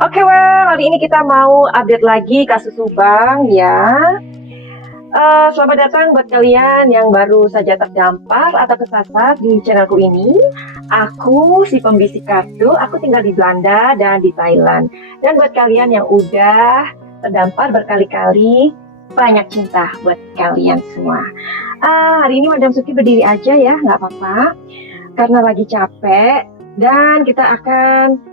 Oke, well, hari ini kita mau update lagi kasus Subang ya. Selamat datang buat kalian yang baru saja terdampar atau kesasar di channelku ini. Aku si pembisik kartu, aku tinggal di Belanda dan di Thailand. Dan buat kalian yang udah terdampar berkali-kali, banyak cinta buat kalian semua. Hari ini Madam Suki berdiri aja ya, nggak apa-apa. Karena lagi capek dan kita akan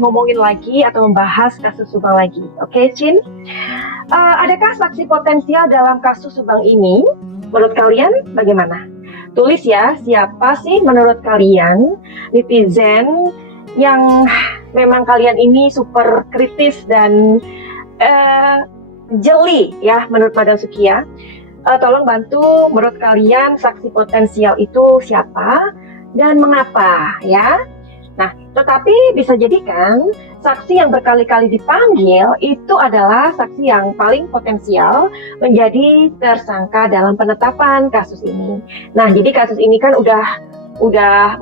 ngomongin lagi atau membahas kasus Subang lagi. Oke, Cin? Adakah saksi potensial dalam kasus Subang ini? Menurut kalian bagaimana? Tulis ya, siapa sih menurut kalian netizen yang memang kalian ini super kritis dan jeli ya menurut Madam Suki ya. Tolong bantu menurut kalian saksi potensial itu siapa dan mengapa ya. Nah, tetapi bisa jadi kan saksi yang berkali-kali dipanggil itu adalah saksi yang paling potensial menjadi tersangka dalam penetapan kasus ini. Nah, jadi kasus ini kan udah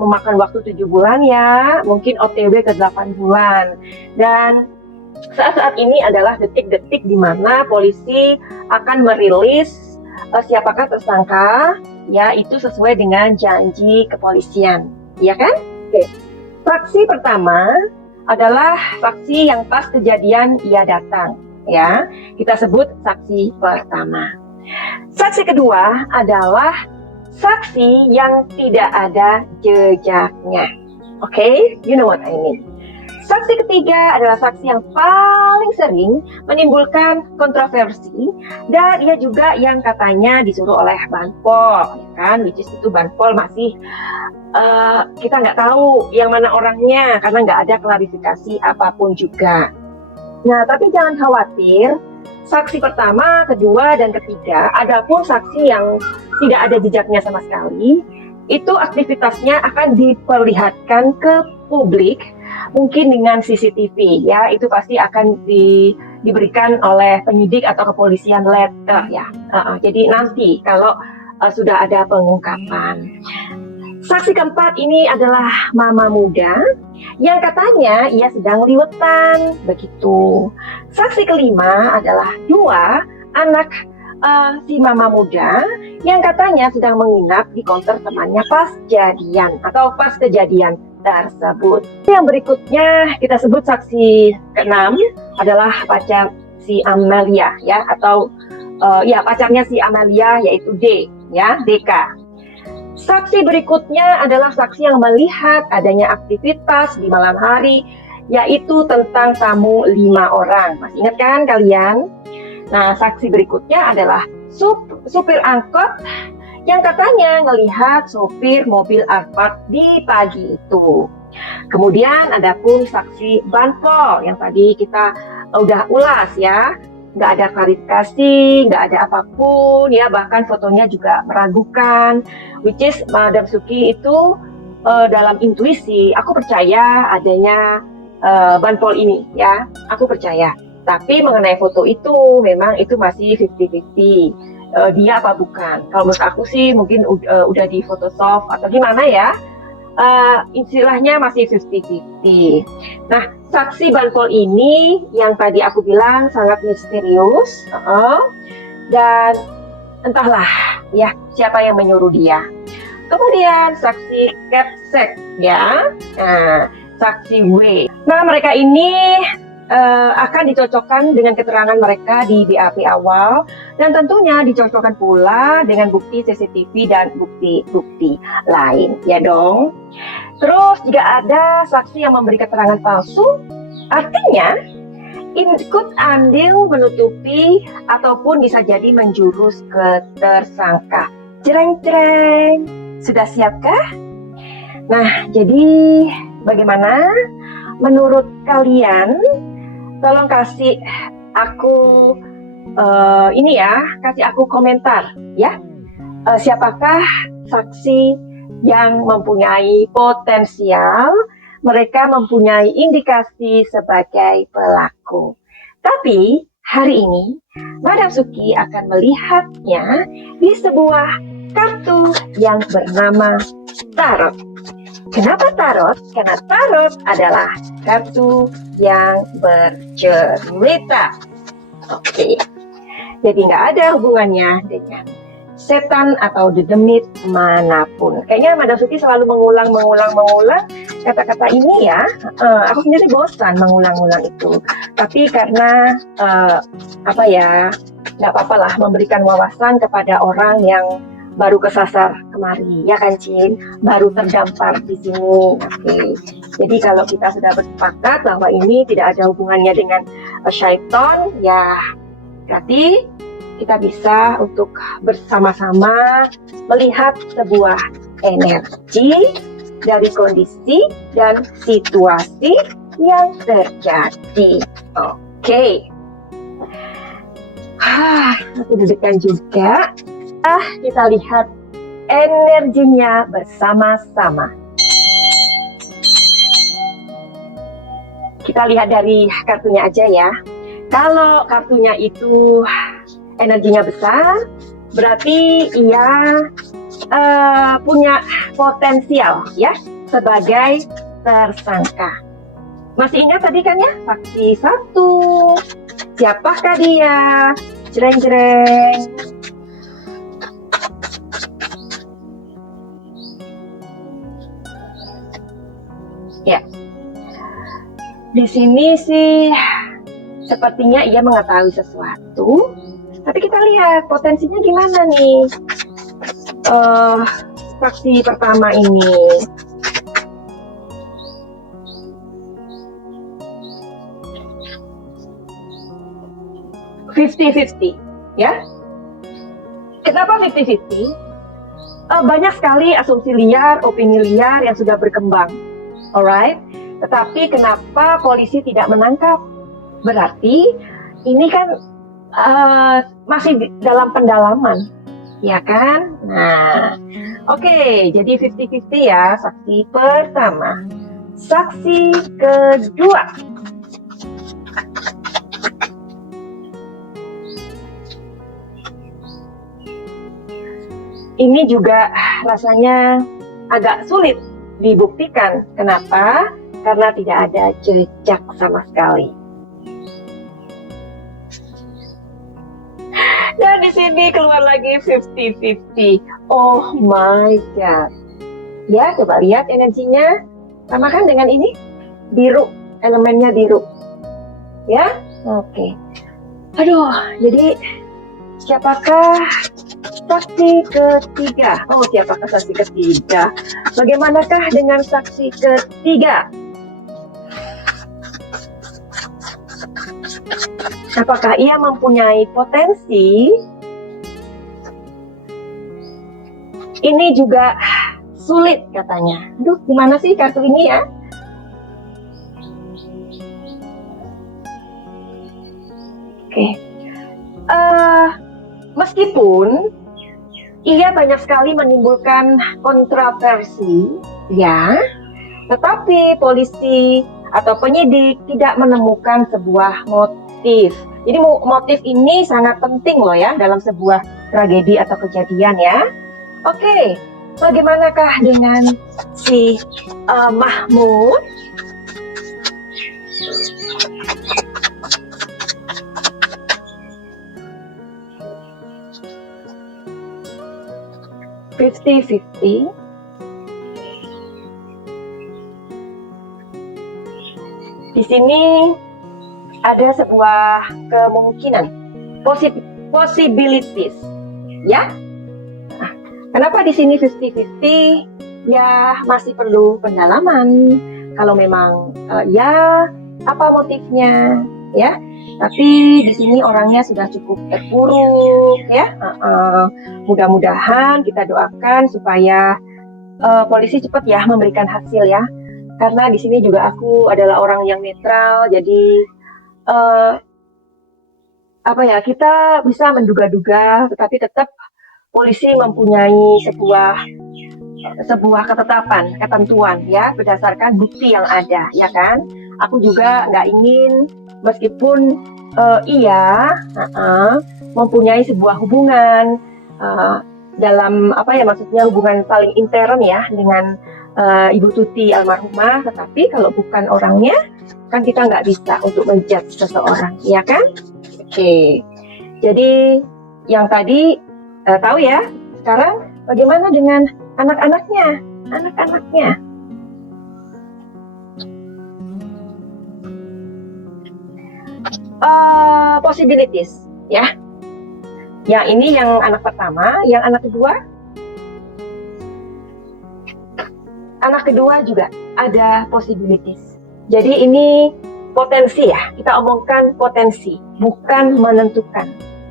memakan waktu 7 bulan ya, mungkin OTW ke 8 bulan. Dan saat-saat ini adalah detik-detik di mana polisi akan merilis siapakah tersangka, ya itu sesuai dengan janji kepolisian, ya kan? Oke. Saksi pertama adalah saksi yang pas kejadian ia datang, ya. Kita sebut saksi pertama. Saksi kedua adalah saksi yang tidak ada jejaknya. Oke, you know what I mean. Saksi ketiga adalah saksi yang paling sering menimbulkan kontroversi dan ia juga yang katanya disuruh oleh Banpol, ya kan? Which is itu Banpol masih kita nggak tahu yang mana orangnya karena nggak ada klarifikasi apapun juga. Nah, tapi jangan khawatir, saksi pertama, kedua, dan ketiga, adapun saksi yang tidak ada jejaknya sama sekali, itu aktivitasnya akan diperlihatkan ke publik, mungkin dengan CCTV ya, itu pasti akan diberikan oleh penyidik atau kepolisian later ya. Jadi nanti kalau sudah ada pengungkapan. Saksi keempat ini adalah mama muda yang katanya ia sedang liwetan, begitu. Saksi kelima adalah dua anak si mama muda yang katanya sedang menginap di konter temannya pas jadian atau pas kejadian tersebut. Yang berikutnya kita sebut saksi keenam adalah pacar si Amelia ya, atau ya pacarnya si Amelia yaitu D ya, DK. Saksi berikutnya adalah saksi yang melihat adanya aktivitas di malam hari, yaitu tentang tamu 5 orang. Masih ingat kan kalian? Nah, saksi berikutnya adalah supir angkot yang katanya melihat sopir mobil Alphard di pagi itu. Kemudian ada pun saksi Banpol yang tadi kita udah ulas ya. Nggak ada klarifikasi, nggak ada apapun ya, bahkan fotonya juga meragukan, which is Madam Suki itu dalam intuisi, aku percaya adanya Banpol ini ya, aku percaya. Tapi mengenai foto itu, memang itu masih 50-50, dia apa bukan. Kalau menurut aku sih mungkin udah di Photoshop atau gimana ya, istilahnya masih 50-50. Nah, saksi Banpol ini yang tadi aku bilang sangat misterius, dan entahlah ya siapa yang menyuruh dia. Kemudian saksi Capsek ya, saksi W. Nah, mereka ini akan dicocokkan dengan keterangan mereka di BAP awal dan tentunya dicocokkan pula dengan bukti CCTV dan bukti-bukti lain ya dong. Terus jika ada saksi yang memberi keterangan palsu, artinya ikut andil menutupi ataupun bisa jadi menjurus ke tersangka. Jreng-jreng, sudah siapkah? Nah, jadi bagaimana menurut kalian? Tolong kasih aku kasih aku komentar ya. Siapakah saksi yang mempunyai potensial, mereka mempunyai indikasi sebagai pelaku. Tapi hari ini Madam Suki akan melihatnya di sebuah kartu yang bernama tarot. Kenapa tarot? Karena tarot adalah kartu yang bercerita. Oke, jadi nggak ada hubungannya dengan setan atau dedemit manapun. Kayaknya Madam Suki selalu mengulang kata-kata ini ya. Aku sendiri bosan mengulang-ulang itu. Tapi karena nggak apa-apa lah memberikan wawasan kepada orang yang baru kesasar kemari, ya kan Cin? Baru terdampar di sini. Oke. Jadi kalau kita sudah bersepakat bahwa ini tidak ada hubungannya dengan syaitan, ya berarti kita bisa untuk bersama-sama melihat sebuah energi dari kondisi dan situasi yang terjadi. Oke. Aku deg-degan juga. Kita lihat energinya bersama-sama. Kita lihat dari kartunya aja ya. Kalau kartunya itu energinya besar, berarti ia punya potensial ya sebagai tersangka. Masih ingat tadi kan ya, saksi 1. Siapakah dia? Jreng-jreng. Ya. Di sini sih sepertinya ia mengetahui sesuatu. Tapi kita lihat potensinya gimana nih. Saksi pertama ini. (50-50) ya. Kenapa 50-50? Banyak sekali asumsi liar, opini liar yang sudah berkembang. Alright? Tetapi kenapa polisi tidak menangkap? Berarti ini kan masih dalam pendalaman, ya kan? Nah, oke, jadi 50-50 ya, saksi pertama. Saksi kedua. Ini juga rasanya agak sulit dibuktikan. Kenapa? Karena tidak ada jejak sama sekali. Dan di sini keluar lagi 50-50. Oh my god. Ya, coba lihat energinya. Sama kan dengan ini? Biru, elemennya biru. Ya, oke. Aduh, jadi siapakah saksi ketiga? Oh, siapakah saksi ketiga? Bagaimanakah dengan saksi ketiga? Apakah ia mempunyai potensi? Ini juga sulit katanya. Aduh, gimana sih kartu ini ya? Oke. Meskipun ia banyak sekali menimbulkan kontroversi, ya, tetapi polisi atau penyidik tidak menemukan sebuah motif. Jadi motif ini sangat penting loh ya dalam sebuah tragedi atau kejadian ya. Oke, bagaimanakah dengan si Mahmud? (50-50) Di sini ada sebuah kemungkinan, possibilities, ya. Nah, kenapa di sini 50-50? Ya, masih perlu pendalaman. Kalau memang ya, apa motifnya, ya? Tapi di sini orangnya sudah cukup terpuruk, ya. Mudah-mudahan kita doakan supaya polisi cepat ya memberikan hasil ya. Karena di sini juga aku adalah orang yang netral, jadi kita bisa menduga-duga, tetapi tetap polisi mempunyai sebuah ketetapan, ketentuan ya, berdasarkan bukti yang ada, ya kan? Aku juga nggak ingin, meskipun ia mempunyai sebuah hubungan dalam maksudnya hubungan paling intern ya dengan Ibu Tuti almarhumah, tetapi kalau bukan orangnya, kan kita nggak bisa untuk menjudge seseorang, ya kan? Oke, jadi yang tadi tahu ya. Sekarang bagaimana dengan anak-anaknya? Anak-anaknya. Possibilities, ya. Yang ini yang anak pertama, yang anak kedua. Anak kedua juga ada possibilities. Jadi ini potensi ya, kita omongkan potensi, bukan menentukan.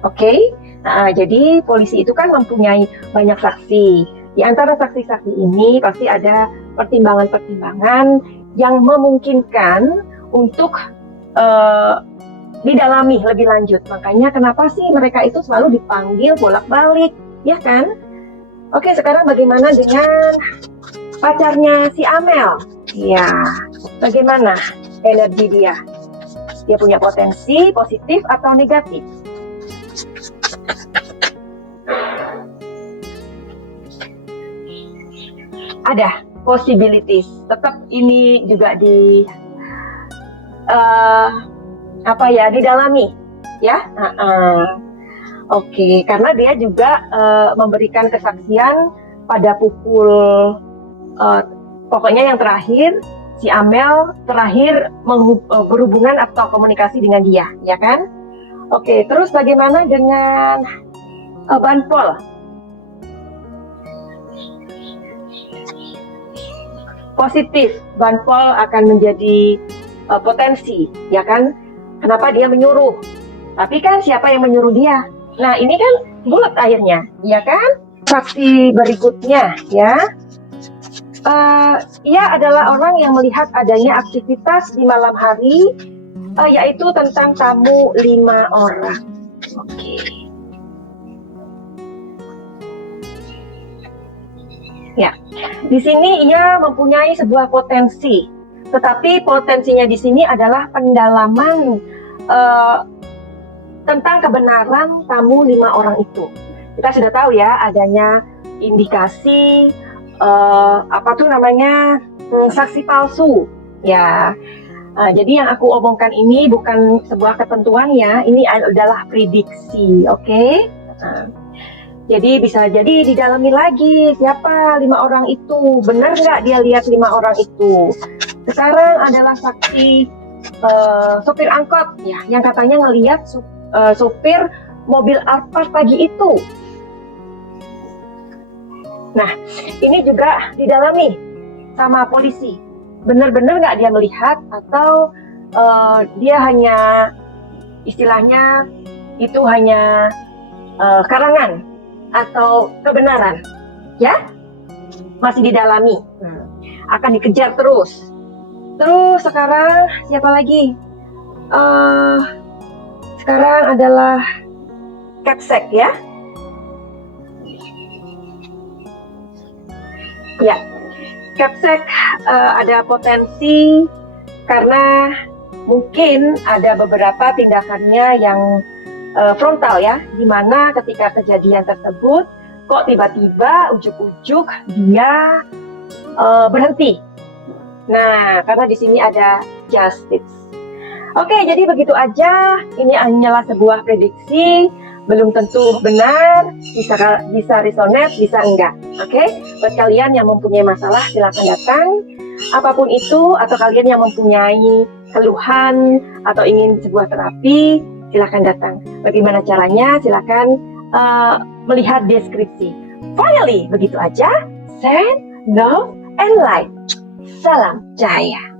Oke? Nah, jadi polisi itu kan mempunyai banyak saksi. Di antara saksi-saksi ini pasti ada pertimbangan-pertimbangan yang memungkinkan untuk didalami lebih lanjut. Makanya kenapa sih mereka itu selalu dipanggil bolak-balik, ya kan? Oke, sekarang bagaimana dengan pacarnya si Amel? Ya, bagaimana energi dia? Dia punya potensi positif atau negatif? Ada possibilities. Tetap ini juga didalami, ya. Oke, karena dia juga memberikan kesaksian pada pukul pokoknya yang terakhir, si Amel terakhir berhubungan atau komunikasi dengan dia, ya kan? Oke, terus bagaimana dengan Banpol? Positif, Banpol akan menjadi potensi, ya kan? Kenapa dia menyuruh? Tapi kan siapa yang menyuruh dia? Nah, ini kan bulat akhirnya, ya kan? Saksi berikutnya, ya. Ia adalah orang yang melihat adanya aktivitas di malam hari, yaitu tentang tamu 5 orang. Oke. Ya, di sini ia mempunyai sebuah potensi, tetapi potensinya di sini adalah pendalaman tentang kebenaran tamu 5 orang itu. Kita sudah tahu ya adanya indikasi saksi palsu, ya. Jadi yang aku omongkan ini bukan sebuah ketentuan ya, ini adalah prediksi, oke? Jadi bisa jadi didalami lagi siapa 5 orang itu, benar nggak dia lihat 5 orang itu. Sekarang adalah saksi sopir angkot ya, yang katanya ngelihat sopir mobil Alphard pagi itu. Nah, ini juga didalami sama polisi. Benar-benar nggak dia melihat atau dia hanya istilahnya itu hanya karangan atau kebenaran, ya, masih didalami, akan dikejar terus. Terus sekarang siapa lagi? Sekarang adalah Capsek ya. Ya, Capsek ada potensi karena mungkin ada beberapa tindakannya yang frontal ya, dimana ketika kejadian tersebut kok tiba-tiba ujuk-ujuk dia berhenti. Nah, karena di sini ada justice. Oke, jadi begitu aja. Ini hanyalah sebuah prediksi, belum tentu benar, bisa resonate, bisa enggak. Oke, buat kalian yang mempunyai masalah silakan datang. Apapun itu, atau kalian yang mempunyai keluhan atau ingin sebuah terapi, silakan datang. Bagaimana caranya? Silakan melihat deskripsi. Finally, begitu aja. Send love and light. Salam Jaya.